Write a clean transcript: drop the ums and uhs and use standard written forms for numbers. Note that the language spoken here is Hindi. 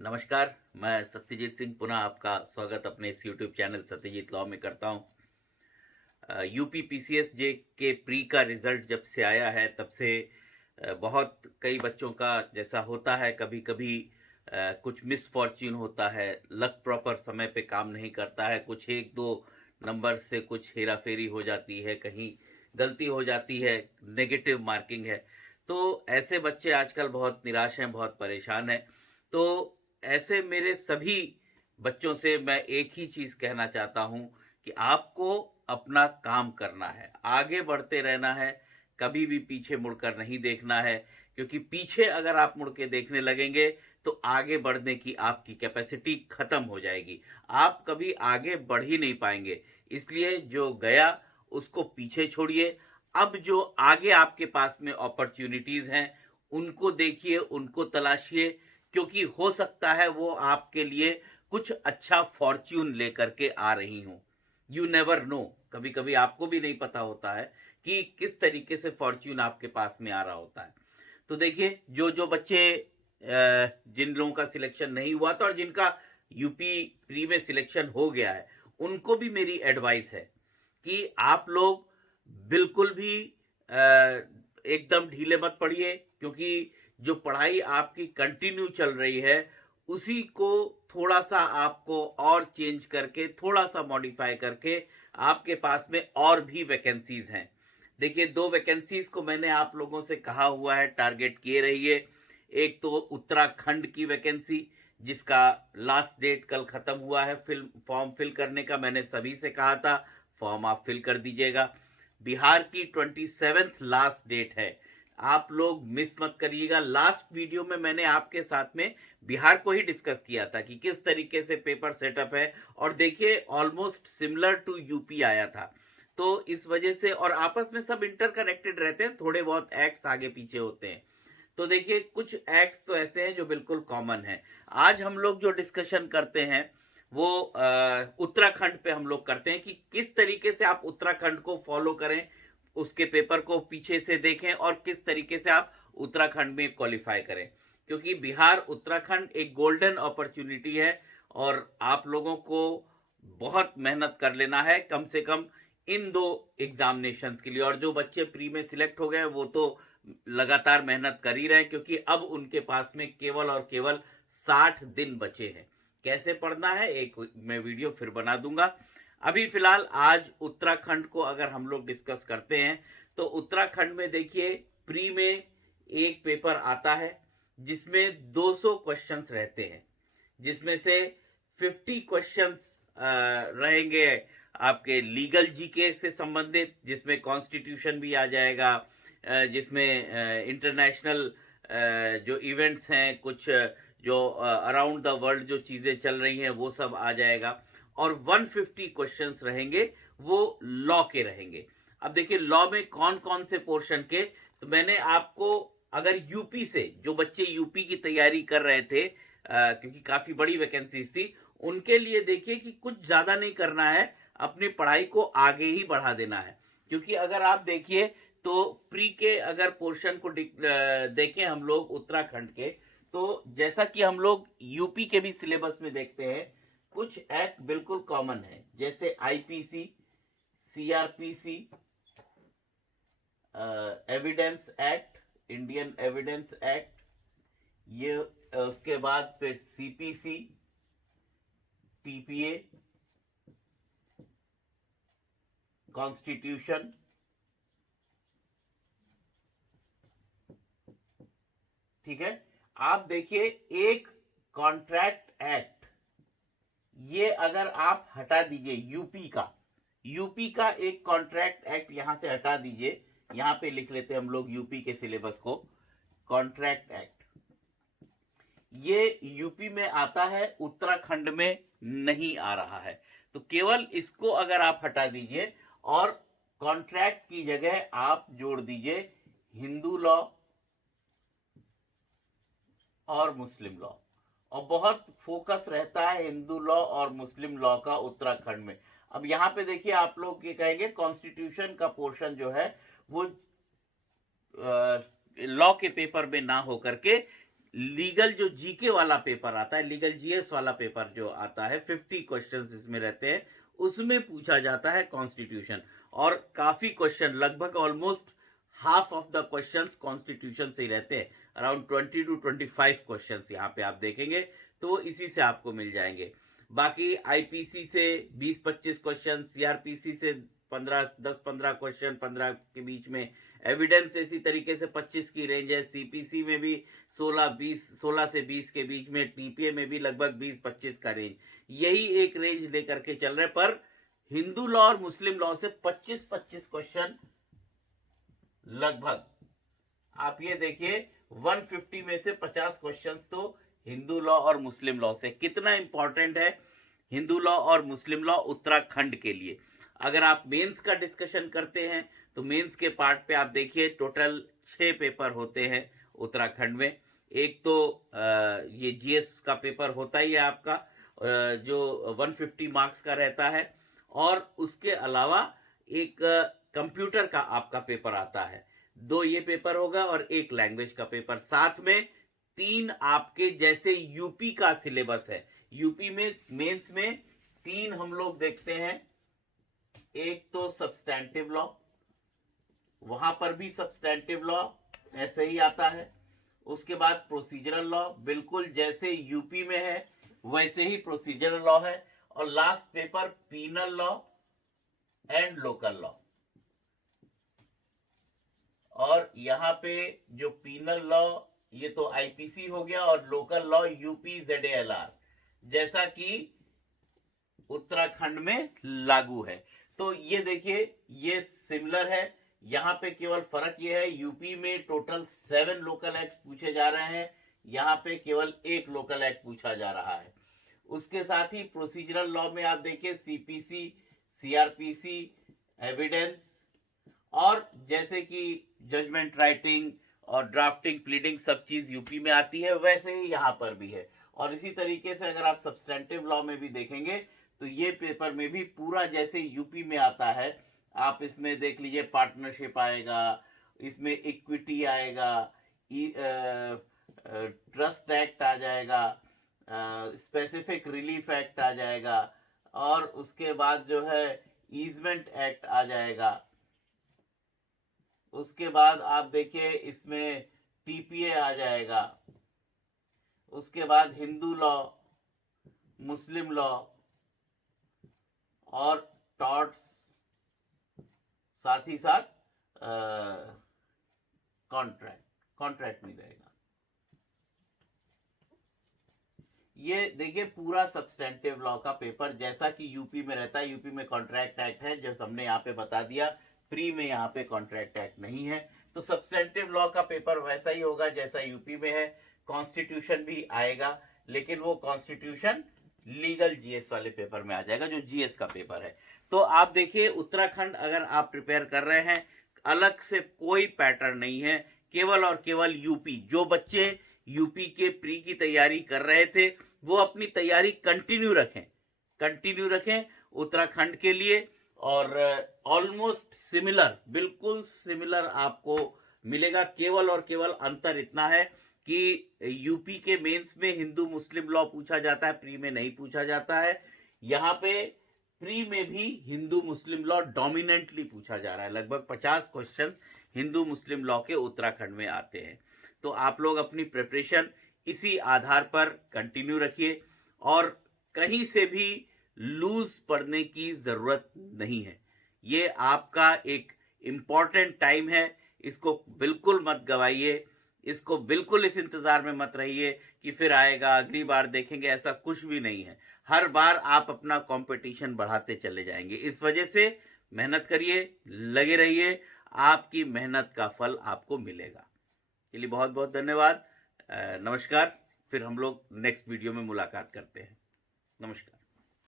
नमस्कार, मैं सत्यजीत सिंह पुनः आपका स्वागत अपने इस यूट्यूब चैनल सत्यजीत लॉ में करता हूँ। यूपी पीसीएस जे के प्री का रिजल्ट जब से आया है तब से बहुत कई बच्चों का जैसा होता है कभी कभी कुछ मिस फॉर्च्यून होता है, लक प्रॉपर समय पे काम नहीं करता है, कुछ एक दो नंबर से कुछ हेरा फेरी हो जाती है, कहीं गलती हो जाती है, नेगेटिव मार्किंग है। तो ऐसे बच्चे आजकल बहुत निराश हैं, बहुत परेशान हैं। तो ऐसे मेरे सभी बच्चों से मैं एक ही चीज कहना चाहता हूं कि आपको अपना काम करना है, आगे बढ़ते रहना है, कभी भी पीछे मुड़कर नहीं देखना है। क्योंकि पीछे अगर आप मुड़ के देखने लगेंगे तो आगे बढ़ने की आपकी कैपेसिटी खत्म हो जाएगी, आप कभी आगे बढ़ ही नहीं पाएंगे। इसलिए जो गया उसको पीछे छोड़िए। अब जो आगे आपके पास में अपॉर्चुनिटीज हैं उनको देखिए, उनको तलाशिए, क्योंकि हो सकता है वो आपके लिए कुछ अच्छा फॉर्च्यून लेकर के आ रही हूं। यू नेवर नो, कभी कभी आपको भी नहीं पता होता है कि किस तरीके से फॉर्च्यून आपके पास में आ रहा होता है। तो देखिए, जो जो बच्चे जिन लोगों का सिलेक्शन नहीं हुआ था और जिनका यूपी प्री में सिलेक्शन हो गया है, उनको भी मेरी एडवाइस है कि आप लोग बिल्कुल भी एकदम ढीले मत पड़िए। क्योंकि जो पढ़ाई आपकी कंटिन्यू चल रही है उसी को थोड़ा सा आपको और चेंज करके, थोड़ा सा मॉडिफाई करके आपके पास में और भी वैकेंसीज हैं। देखिए, दो वैकेंसीज को मैंने आप लोगों से कहा हुआ है, टारगेट किए रहिए। एक तो उत्तराखंड की वैकेंसी जिसका लास्ट डेट कल खत्म हुआ है फॉर्म फिल करने का, मैंने सभी से कहा था फॉर्म आप फिल कर दीजिएगा। बिहार की 27th लास्ट डेट है, आप लोग मिस मत करिएगा। लास्ट वीडियो में मैंने आपके साथ में बिहार को ही डिस्कस किया था कि किस तरीके से पेपर सेटअप है, और देखिए ऑलमोस्ट सिमिलर टू यूपी आया था। तो इस वजह से, और आपस में सब इंटरकनेक्टेड रहते हैं, थोड़े बहुत एक्ट्स आगे पीछे होते हैं। तो देखिए, कुछ एक्ट्स तो ऐसे हैं जो बिल्कुल कॉमन है। आज हम लोग जो डिस्कशन करते हैं वो उत्तराखंड पे हम लोग करते हैं कि किस तरीके से आप उत्तराखंड को फॉलो करें, उसके पेपर को पीछे से देखें और किस तरीके से आप उत्तराखंड में क्वालिफाई करें। क्योंकि बिहार उत्तराखंड एक गोल्डन अपॉर्चुनिटी है और आप लोगों को बहुत मेहनत कर लेना है कम से कम इन दो एग्जामिनेशंस के लिए। और जो बच्चे प्री में सिलेक्ट हो गए वो तो लगातार मेहनत कर ही रहे हैं, क्योंकि अब उनके पास में केवल और केवल 60 दिन बचे हैं। कैसे पढ़ना है एक मैं वीडियो फिर बना दूंगा। अभी फिलहाल आज उत्तराखंड को अगर हम लोग डिस्कस करते हैं तो उत्तराखंड में देखिए, प्री में एक पेपर आता है जिसमें 200 क्वेश्चंस रहते हैं, जिसमें से 50 क्वेश्चंस रहेंगे आपके लीगल जीके से संबंधित, जिसमें कॉन्स्टिट्यूशन भी आ जाएगा, जिसमें इंटरनेशनल जो इवेंट्स हैं, कुछ जो अराउंड द वर्ल्ड जो चीजें चल रही हैं वो सब आ जाएगा। और 150 क्वेश्चंस रहेंगे वो लॉ के रहेंगे। अब देखिए, लॉ में कौन कौन से पोर्शन के, तो मैंने आपको, अगर यूपी से जो बच्चे यूपी की तैयारी कर रहे थे, क्योंकि काफी बड़ी वैकेंसीज थी, उनके लिए देखिए कि कुछ ज्यादा नहीं करना है, अपनी पढ़ाई को आगे ही बढ़ा देना है। क्योंकि अगर आप देखिए तो प्री के अगर पोर्शन को देखें हम लोग उत्तराखंड के, तो जैसा कि हम लोग यूपी के भी सिलेबस में देखते हैं, कुछ एक्ट बिल्कुल कॉमन है, जैसे IPC, CrPC, evidence act, Indian evidence act, ये उसके बाद फिर सीपीसी, टीपीए, कॉन्स्टिट्यूशन, ठीक है। आप देखिए, एक कॉन्ट्रैक्ट एक्ट, ये अगर आप हटा दीजिए यूपी का एक कॉन्ट्रैक्ट एक्ट यहां से हटा दीजिए, यहां पे लिख लेते हैं हम लोग यूपी के सिलेबस को, कॉन्ट्रैक्ट एक्ट, ये यूपी में आता है, उत्तराखंड में नहीं आ रहा है। तो केवल इसको अगर आप हटा दीजिए और कॉन्ट्रैक्ट की जगह आप जोड़ दीजिए हिंदू लॉ और मुस्लिम लॉ। और बहुत फोकस रहता है हिंदू लॉ और मुस्लिम लॉ का उत्तराखंड में। अब यहां पे देखिए, आप लोग ये कहेंगे कॉन्स्टिट्यूशन का पोर्शन जो है वो लॉ के पेपर में ना हो करके लीगल जो जीके वाला पेपर आता है, लीगल जीएस वाला पेपर जो आता है, 50 क्वेश्चंस इसमें रहते हैं, उसमें पूछा जाता है कॉन्स्टिट्यूशन। और काफी क्वेश्चन, लगभग almost half of the questions constitution से ही रहते हैं। अराउंड 20 to 25 क्वेश्चंस यहाँ पे आप देखेंगे, तो इसी से आपको मिल जाएंगे। बाकी आईपीसी से 20-25 क्वेश्चन, सीआरपीसी से 10-15 क्वेश्चन, 15 के बीच में। एविडेंस इसी तरीके से 25 की रेंज है। सीपीसी में भी 16 से 20 के बीच में। टीपीए में भी लगभग 20-25 का रेंज, यही एक रेंज लेकर के चल रहे। पर हिंदू लॉ और मुस्लिम लॉ से 25-25 क्वेश्चन लगभग, आप ये देखिए 150 में से 50 क्वेश्चंस तो हिंदू लॉ और मुस्लिम लॉ से। कितना इंपॉर्टेंट है हिंदू लॉ और मुस्लिम लॉ उत्तराखंड के लिए। अगर आप मेंस का डिस्कशन करते हैं तो मेंस के पार्ट पे आप देखिए टोटल 6 पेपर होते हैं उत्तराखंड में। एक तो ये जीएस का पेपर होता ही है आपका, जो 150 मार्क्स का रहता है, और उसके अलावा एक कंप्यूटर का आपका पेपर आता है। 2 ये पेपर होगा और 1 लैंग्वेज का पेपर। साथ में 3 आपके जैसे यूपी का सिलेबस है। यूपी में मेंस में 3 हम लोग देखते हैं। एक तो सब्सटैंटिव लॉ, वहां पर भी सब्सटैंटिव लॉ ऐसे ही आता है। उसके बाद प्रोसीजरल लॉ, बिल्कुल जैसे यूपी में है वैसे ही प्रोसीजरल लॉ है। और last paper penal law and local law. और यहाँ पे जो पीनल लॉ ये तो आईपीसी हो गया, और लोकल लॉ यूपी जेडएलआर, जैसा कि उत्तराखंड में लागू है। तो ये देखिए ये सिमिलर है। यहाँ पे केवल फर्क ये है, यूपी में टोटल 7 लोकल एक्ट पूछे जा रहे हैं, यहाँ पे केवल 1 लोकल एक्ट पूछा जा रहा है। उसके साथ ही प्रोसीजरल लॉ में आप देखिए सीपीसी, सीआरपीसी, एविडेंस, और जैसे कि जजमेंट राइटिंग और ड्राफ्टिंग, प्लीडिंग, सब चीज यूपी में आती है, वैसे ही यहाँ पर भी है। और इसी तरीके से अगर आप सब्सटेंटिव लॉ में भी देखेंगे तो ये पेपर में भी पूरा जैसे यूपी में आता है, आप इसमें देख लीजिए पार्टनरशिप आएगा, इसमें इक्विटी आएगा, ट्रस्ट एक्ट आ जाएगा, स्पेसिफिक रिलीफ एक्ट आ जाएगा, और उसके बाद जो है ईजमेंट एक्ट आ जाएगा। उसके बाद आप देखिए इसमें टीपीए आ जाएगा। उसके बाद हिंदू लॉ, मुस्लिम लॉ और टॉर्ट्स, साथ ही साथ कॉन्ट्रैक्ट नहीं रहेगा। ये देखिए पूरा सब्सटेंटिव लॉ का पेपर जैसा कि यूपी में रहता है। यूपी में कॉन्ट्रैक्ट एक्ट है, जो हमने यहाँ पे बता दिया। प्री में यहाँ पे कॉन्ट्रैक्ट एक्ट नहीं है। तो सब्सटेंटिव लॉ का पेपर वैसा ही होगा जैसा यूपी में है। कॉन्स्टिट्यूशन भी आएगा, लेकिन वो कॉन्स्टिट्यूशन लीगल जीएस वाले पेपर में आ जाएगा, जो जीएस का पेपर है। तो आप देखिए उत्तराखंड अगर आप प्रिपेयर कर रहे हैं, अलग से कोई पैटर्न नहीं है, केवल और केवल यूपी। जो बच्चे यूपी के प्री की तैयारी कर रहे थे वो अपनी तैयारी कंटिन्यू रखें उत्तराखंड के लिए। और ऑलमोस्ट सिमिलर, बिल्कुल सिमिलर आपको मिलेगा। केवल और केवल अंतर इतना है कि यूपी के मेंस में हिंदू मुस्लिम लॉ पूछा जाता है, प्री में नहीं पूछा जाता है। यहाँ पे प्री में भी हिंदू मुस्लिम लॉ डोमिनेंटली पूछा जा रहा है। लगभग 50 क्वेश्चंस हिंदू मुस्लिम लॉ के उत्तराखंड में आते हैं। तो आप लोग अपनी प्रिपरेशन इसी आधार पर कंटिन्यू रखिए, और कहीं से भी लूज पड़ने की जरूरत नहीं है। ये आपका एक इम्पॉर्टेंट टाइम है, इसको बिल्कुल मत गवाइए। इसको बिल्कुल इस इंतजार में मत रहिए कि फिर आएगा, अगली बार देखेंगे, ऐसा कुछ भी नहीं है। हर बार आप अपना कंपटीशन बढ़ाते चले जाएंगे। इस वजह से मेहनत करिए, लगे रहिए, आपकी मेहनत का फल आपको मिलेगा। चलिए बहुत बहुत धन्यवाद, नमस्कार। फिर हम लोग नेक्स्ट वीडियो में मुलाकात करते हैं। नमस्कार।